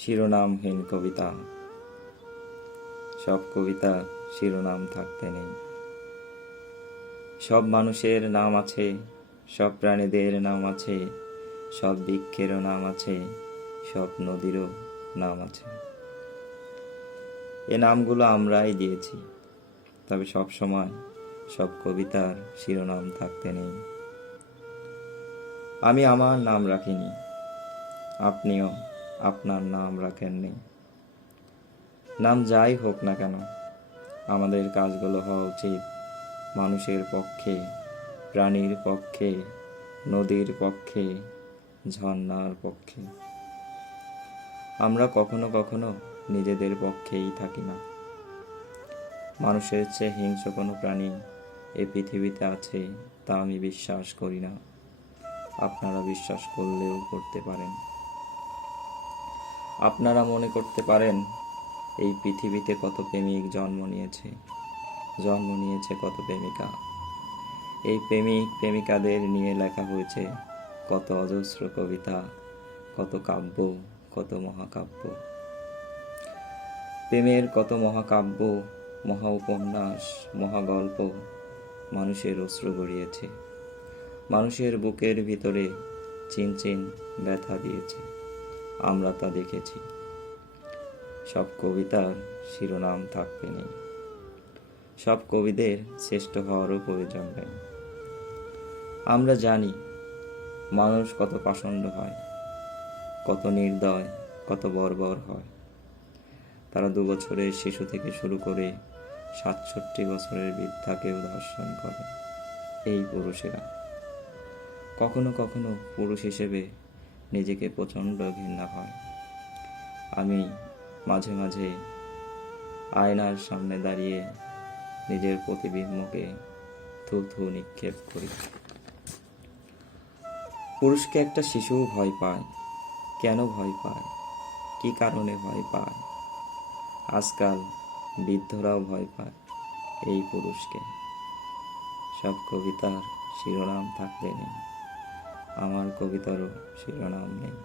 শিরোনামহীন কবিতা। সব কবিতা শিরোনাম থাকতে নেই। সব মানুষের নাম আছে, সব প্রাণীদের নাম আছে, সব বৃক্ষেরও নাম আছে, সব নদীরও নাম আছে। এ নামগুলো আমরাই দিয়েছি, তবে সব সময় সব কবিতার শিরোনাম থাকতে নেই। আমি আমার নাম রাখিনি, আপনিও আপনার নাম রাখেননি নাম যাই হোক না কেন, আমাদের কাজগুলো হওয়া উচিত। মানুষের পক্ষে, প্রাণীর পক্ষে, নদীর পক্ষে, ঝর্ণার পক্ষে। আমরা কখনো কখনো নিজেদের পক্ষেই থাকি না। মানুষের চেয়ে হিংস্র কোনো প্রাণী এই পৃথিবীতে আছে তা আমি বিশ্বাস করি না। আপনারা বিশ্বাস করলেও করতে পারেন। আপনারা মনে করতে পারেন এই পৃথিবীতে কত প্রেমিক জন্ম নিয়েছে। জন্ম নিয়েছে কত প্রেমিকা। এই প্রেমিক, প্রেমিকাদের নিয়ে লেখা হয়েছে কত অজস্র কবিতা, কত কাব্য, কত মহাকাব্য। প্রেমের কত মহাকাব্য, মহা উপন্যাস মহাগল্প মানুষের অশ্রু গড়িয়েছে। মানুষের বুকের ভিতরে চিনচিন ব্যথা দিয়েছে। আমরা তা দেখেছি। সব কবিতার শিরোনাম থাকবে নেই। সব কবিদের শ্রেষ্ঠ হওয়ারও প্রয়োজন নেই। আমরা জানি মানুষ কত পাষণ্ড হয়, কত নির্দয়, কত বর্বর হয়। তারা দু বছরের শিশু থেকে শুরু করে সাতষট্টি বছরের বৃদ্ধাকেও ধর্ষণ করে এই পুরুষেরা। কখনো কখনো পুরুষ হিসেবে নিজেকে প্রচণ্ড ঘৃণা হয়। আমি মাঝে মাঝে আয়নার সামনে দাঁড়িয়ে নিজের প্রতিবিম্বকে থু থু নিক্ষেপ করি। পুরুষকে একটা শিশুও ভয় পায়। কেন ভয় পায়? কি কারণে ভয় পায়? আজকাল বৃদ্ধরাও ভয় পায় এই পুরুষকে। সব কবিতার শিরোনাম থাকলে নেই। আমার কবিতারও শিরোনাম নেই।